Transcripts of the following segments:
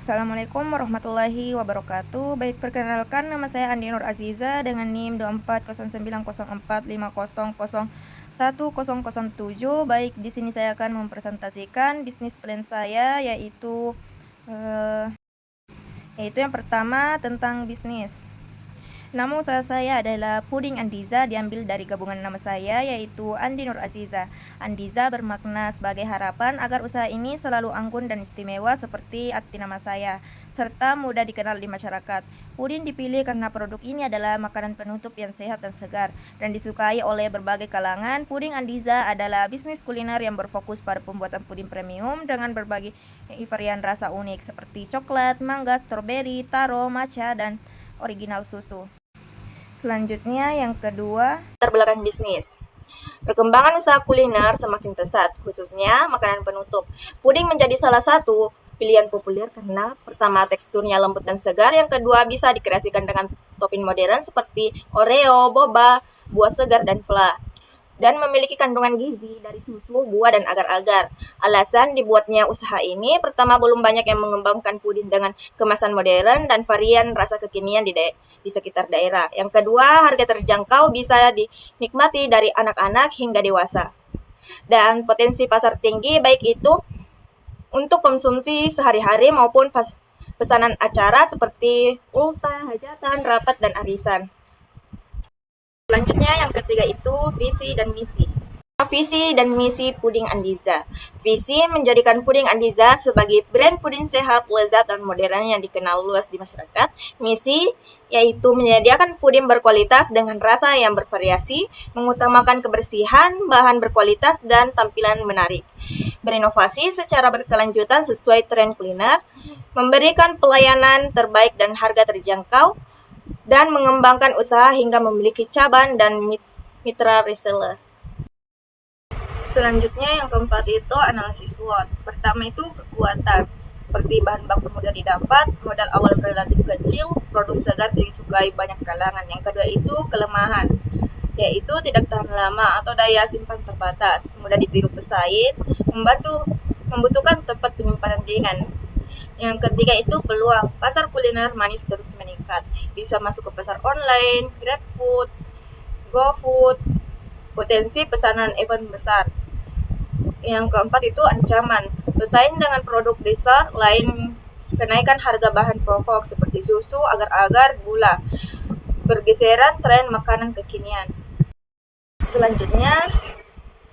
Assalamualaikum warahmatullahi wabarakatuh. Baik, perkenalkan nama saya Andi Nur Aziza dengan NIM 24090450010007. Baik, di sini saya akan mempresentasikan bisnis plan saya yaitu yang pertama tentang bisnis. Nama usaha saya adalah Puding Andiza, diambil dari gabungan nama saya yaitu Andi Nur Aziza. Andiza bermakna sebagai harapan agar usaha ini selalu anggun dan istimewa seperti arti nama saya, serta mudah dikenal di masyarakat. Puding dipilih karena produk ini adalah makanan penutup yang sehat dan segar dan disukai oleh berbagai kalangan. Puding Andiza adalah bisnis kuliner yang berfokus pada pembuatan puding premium dengan berbagai varian rasa unik seperti coklat, mangga, stroberi, taro, matcha, dan original susu. Selanjutnya yang kedua, latar belakang bisnis. Perkembangan usaha kuliner semakin pesat, khususnya makanan penutup. Puding menjadi salah satu pilihan populer karena pertama teksturnya lembut dan segar, yang kedua bisa dikreasikan dengan topping modern seperti Oreo, boba, buah segar, dan fla, dan memiliki kandungan gizi dari susu, buah, dan agar-agar. Alasan dibuatnya usaha ini, pertama belum banyak yang mengembangkan puding dengan kemasan modern dan varian rasa kekinian di sekitar daerah. Yang kedua, harga terjangkau bisa dinikmati dari anak-anak hingga dewasa. Dan potensi pasar tinggi, baik itu untuk konsumsi sehari-hari maupun pesanan acara seperti ultah, hajatan, rapat, dan arisan. Selanjutnya yang ketiga itu visi dan misi. Visi dan misi Puding Andiza. Visi menjadikan Puding Andiza sebagai brand puding sehat, lezat, dan modern yang dikenal luas di masyarakat. Misi yaitu menyediakan puding berkualitas dengan rasa yang bervariasi, mengutamakan kebersihan, bahan berkualitas, dan tampilan menarik. Berinovasi secara berkelanjutan sesuai tren kuliner, memberikan pelayanan terbaik dan harga terjangkau, dan mengembangkan usaha hingga memiliki cabang dan mitra reseller. Selanjutnya yang keempat itu analisis SWOT. Pertama itu kekuatan, seperti bahan baku mudah didapat, modal awal relatif kecil, produk segar disukai banyak kalangan. Yang kedua itu kelemahan, yaitu tidak tahan lama atau daya simpan terbatas, mudah ditiru pesaing, membutuhkan tempat penyimpanan ringan. Yang ketiga itu peluang, pasar kuliner manis terus meningkat, bisa masuk ke pasar online, GrabFood, GoFood, potensi pesanan event besar. Yang keempat itu ancaman, bersaing dengan produk dessert lain, kenaikan harga bahan pokok seperti susu, agar-agar, gula, pergeseran tren makanan kekinian. Selanjutnya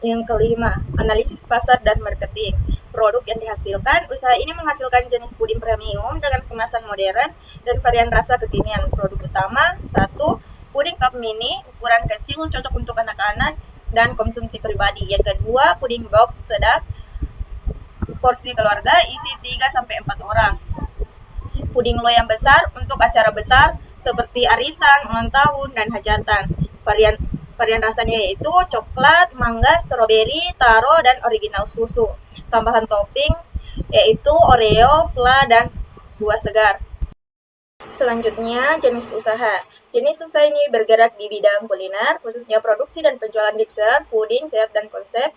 yang kelima, analisis pasar dan marketing. Produk yang dihasilkan, usaha ini menghasilkan jenis puding premium dengan kemasan modern dan varian rasa kekinian. Produk utama, 1. Puding cup mini, ukuran kecil, cocok untuk anak-anak dan konsumsi pribadi. Yang kedua, puding box sedang, porsi keluarga, isi 3-4 orang. Puding loyang besar untuk acara besar seperti arisan, ulang tahun, dan hajatan. Varian rasanya yaitu coklat, mangga, stroberi, taro, dan original susu. Tambahan topping yaitu Oreo, fla, dan buah segar. Selanjutnya, jenis usaha. Jenis usaha ini bergerak di bidang kuliner, khususnya produksi dan penjualan dessert, puding, sehat, dan konsep.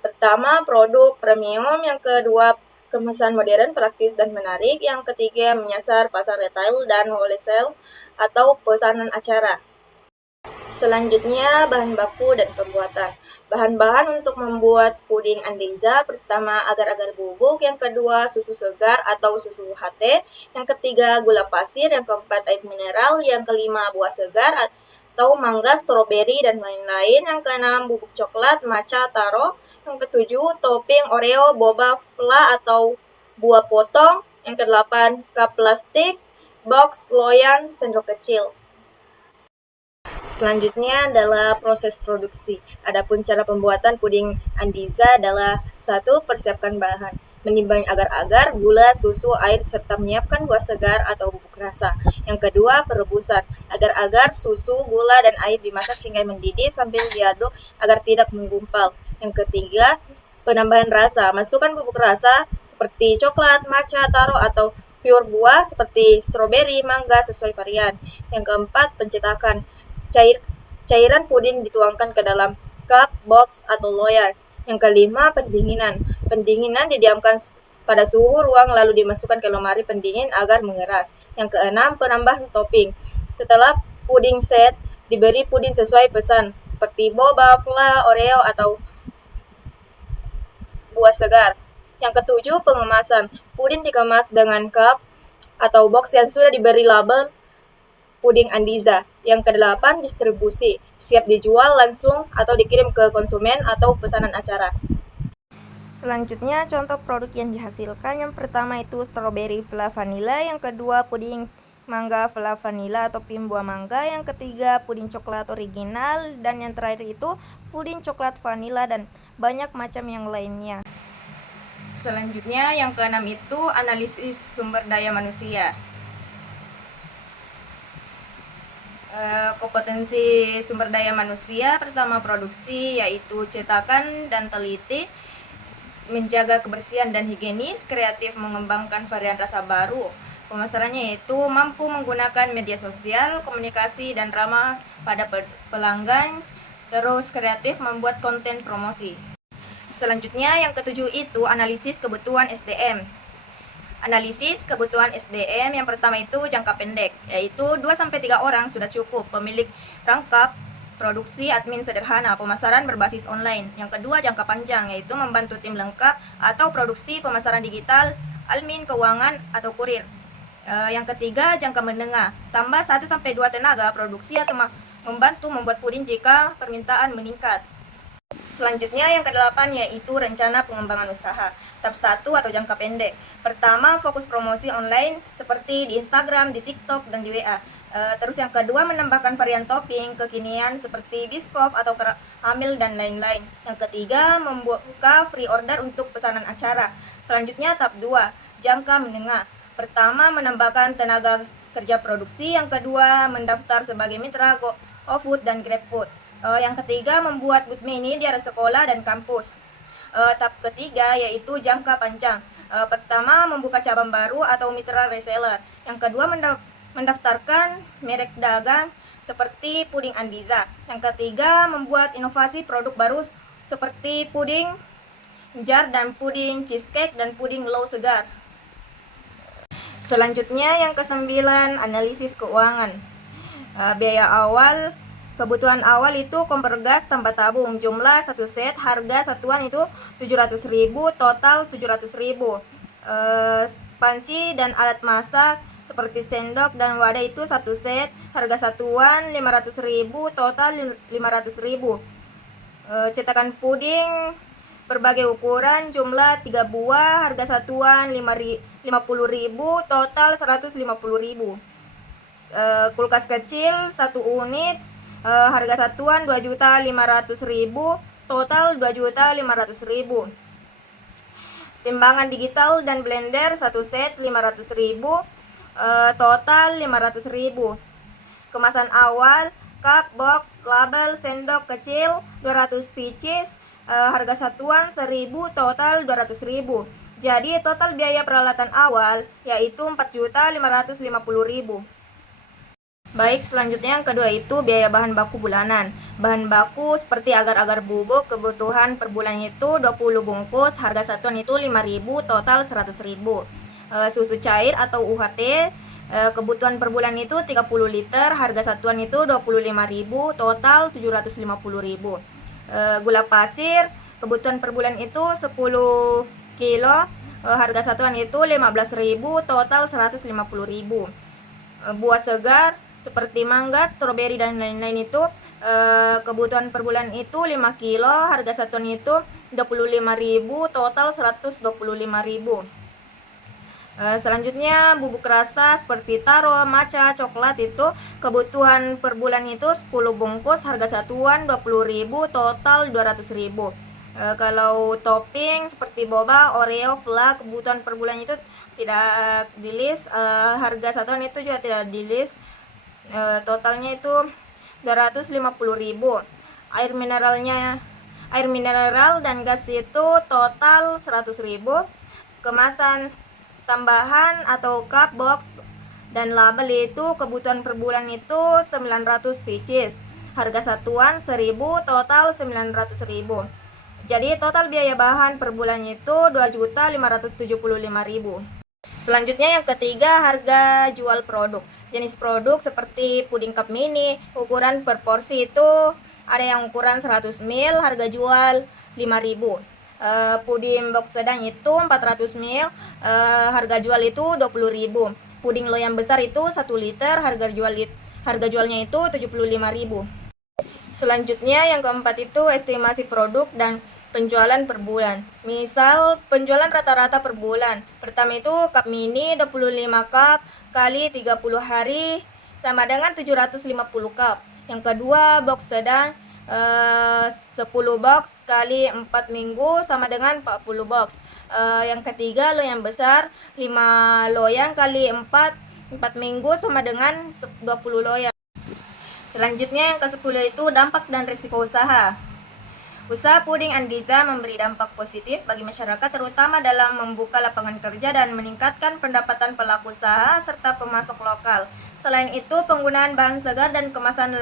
Pertama, produk premium. Yang kedua, kemasan modern, praktis, dan menarik. Yang ketiga, menyasar pasar retail dan wholesale atau pesanan acara. Selanjutnya, bahan baku dan pembuatan. Bahan-bahan untuk membuat puding Andiza, pertama agar-agar bubuk, yang kedua susu segar atau susu HT, yang ketiga gula pasir, yang keempat air mineral, yang kelima buah segar atau mangga, stroberi, dan lain-lain, yang keenam bubuk coklat, matcha, taro, yang ketujuh topping Oreo, boba, fla atau buah potong, yang kedelapan cup plastik, box, loyang, sendok kecil. Selanjutnya adalah proses produksi. Adapun cara pembuatan puding Andiza adalah 1. Persiapkan bahan, menimbang agar-agar, gula, susu, air, serta menyiapkan buah segar atau bubuk rasa. Yang kedua, perebusan. Agar-agar, susu, gula, dan air dimasak hingga mendidih sambil diaduk agar tidak menggumpal. Yang ketiga, penambahan rasa. Masukkan bubuk rasa seperti coklat, matcha, taro, atau pure buah seperti stroberi, mangga sesuai varian. Yang keempat, pencetakan. Cairan puding dituangkan ke dalam cup, box, atau loyang. Yang kelima, pendinginan. Pendinginan didiamkan pada suhu ruang lalu dimasukkan ke lemari pendingin agar mengeras. Yang keenam, penambahan topping. Setelah puding set, diberi puding sesuai pesan seperti boba, fla, oreo, atau buah segar. Yang ketujuh, pengemasan. Puding dikemas dengan cup atau box yang sudah diberi label puding Andiza. Yang kedelapan, distribusi. Siap dijual langsung atau dikirim ke konsumen atau pesanan acara. Selanjutnya, contoh produk yang dihasilkan. Yang pertama itu strawberry fla vanilla, yang kedua puding mangga fla vanilla atau pim buah mangga, yang ketiga puding coklat original, dan yang terakhir itu puding coklat vanilla dan banyak macam yang lainnya. Selanjutnya, yang keenam itu analisis sumber daya manusia. Kompetensi sumber daya manusia, pertama produksi, yaitu cetakan dan teliti, menjaga kebersihan dan higienis, kreatif mengembangkan varian rasa baru. Pemasarannya yaitu mampu menggunakan media sosial, komunikasi dan ramah pada pelanggan, terus kreatif membuat konten promosi. Selanjutnya, yang ketujuh itu analisis kebutuhan SDM. Analisis kebutuhan SDM yang pertama itu jangka pendek, yaitu 2-3 orang sudah cukup. Pemilik rangkap, produksi, admin sederhana, pemasaran berbasis online. Yang kedua, jangka panjang, yaitu membantu tim lengkap atau produksi, pemasaran digital, admin, keuangan, atau kurir. Yang ketiga, jangka menengah, tambah 1-2 tenaga produksi atau membantu membuat puding jika permintaan meningkat. Selanjutnya, yang kedelapan yaitu rencana pengembangan usaha. Tahap 1 atau jangka pendek. Pertama, fokus promosi online seperti di Instagram, di TikTok, dan di WA. Terus yang kedua, menambahkan varian topping kekinian seperti biskop atau hamil dan lain-lain. Yang ketiga, membuka free order untuk pesanan acara. Selanjutnya, tahap 2, jangka menengah. Pertama, menambahkan tenaga kerja produksi. Yang kedua, mendaftar sebagai mitra GoFood dan GrabFood. Yang ketiga, membuat booth mini di area sekolah dan kampus. Tahap ketiga yaitu jangka panjang. Pertama, membuka cabang baru atau mitra reseller. Yang kedua, mendaftarkan merek dagang seperti puding Andiza. Yang ketiga, membuat inovasi produk baru seperti puding jar dan puding cheesecake dan puding low segar. Selanjutnya, yang kesembilan, analisis keuangan. Biaya awal. Kebutuhan awal itu kompor gas tambah tabung, jumlah 1 set, harga satuan itu 700.000, total 700.000. Panci dan alat masak seperti sendok dan wadah itu 1 set, harga satuan 500.000, total 500.000. Cetakan puding berbagai ukuran, jumlah 3 buah, harga satuan 50.000, total 150.000. Kulkas kecil 1 unit, harga satuan 2.500.000, total 2.500.000. Timbangan digital dan blender 1 set 500.000, total 500.000. Kemasan awal, cup, box, label, sendok kecil 200 pieces, harga satuan 1.000, total 200.000. Jadi total biaya peralatan awal yaitu 4.550.000. Baik, selanjutnya yang kedua itu biaya bahan baku bulanan. Bahan baku seperti agar-agar bubuk, kebutuhan per bulan itu 20 bungkus, harga satuan itu 5.000, total 100.000. Susu cair atau UHT, kebutuhan per bulan itu 30 liter, harga satuan itu 25.000, total 750.000. Gula pasir, kebutuhan per bulan itu 10 kilo, harga satuan itu 15.000, total 150.000. Buah segar seperti mangga, stroberi dan lain-lain itu kebutuhan per bulan itu 5 kilo, harga satuan itu 25.000, total 125.000. Selanjutnya bubuk rasa seperti taro, matcha, coklat itu kebutuhan per bulan itu 10 bungkus, harga satuan 20.000, total 200.000. Kalau topping seperti boba, oreo, fla, kebutuhan per bulan itu tidak di list, harga satuan itu juga tidak di list. Totalnya itu 250.000. Air mineral dan gas itu total 100.000. Kemasan tambahan atau cup, box dan label itu kebutuhan per bulan itu 900 pieces, harga satuan 1.000, total 900.000. Jadi total biaya bahan per bulannya itu 2.575.000. Selanjutnya yang ketiga, harga jual produk. Jenis produk seperti puding cup mini, ukuran per porsi itu ada yang ukuran 100 ml, harga jual 5.000. Puding box sedang itu 400 ml, harga jual itu 20.000. Puding loyang besar itu 1 liter, harga jualnya itu 75.000. Selanjutnya yang keempat itu estimasi produk dan penjualan per bulan. Misal penjualan rata-rata per bulan. Pertama itu cup mini 25 cup kali 30 hari sama dengan 750 cup. Yang kedua box sedang 10 box kali 4 minggu sama dengan 40 box. Yang ketiga loyang besar 5 loyang kali 4 minggu sama dengan 20 loyang. Selanjutnya yang ke-10 itu dampak dan risiko usaha. Usaha puding Andiza memberi dampak positif bagi masyarakat terutama dalam membuka lapangan kerja dan meningkatkan pendapatan pelaku usaha serta pemasok lokal. Selain itu, penggunaan bahan segar dan kemasan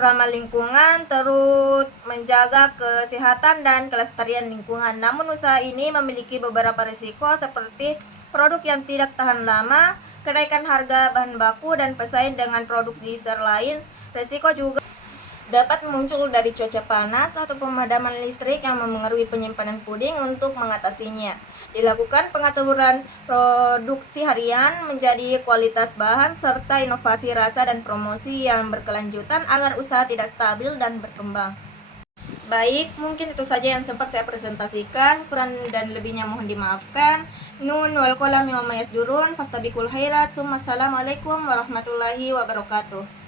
ramah lingkungan turut menjaga kesehatan dan kelestarian lingkungan. Namun usaha ini memiliki beberapa risiko seperti produk yang tidak tahan lama, kenaikan harga bahan baku dan pesaing dengan produk diesel lain. Risiko juga dapat muncul dari cuaca panas atau pemadaman listrik yang memengaruhi penyimpanan puding. Untuk mengatasinya, dilakukan pengaturan produksi harian menjadi kualitas bahan serta inovasi rasa dan promosi yang berkelanjutan agar usaha tidak stabil dan berkembang. Baik, mungkin itu saja yang sempat saya presentasikan. Kurang dan lebihnya mohon dimaafkan. Nun wal qalam wa ma yasdurun fastabikul khairat. Assalamualaikum warahmatullahi wabarakatuh.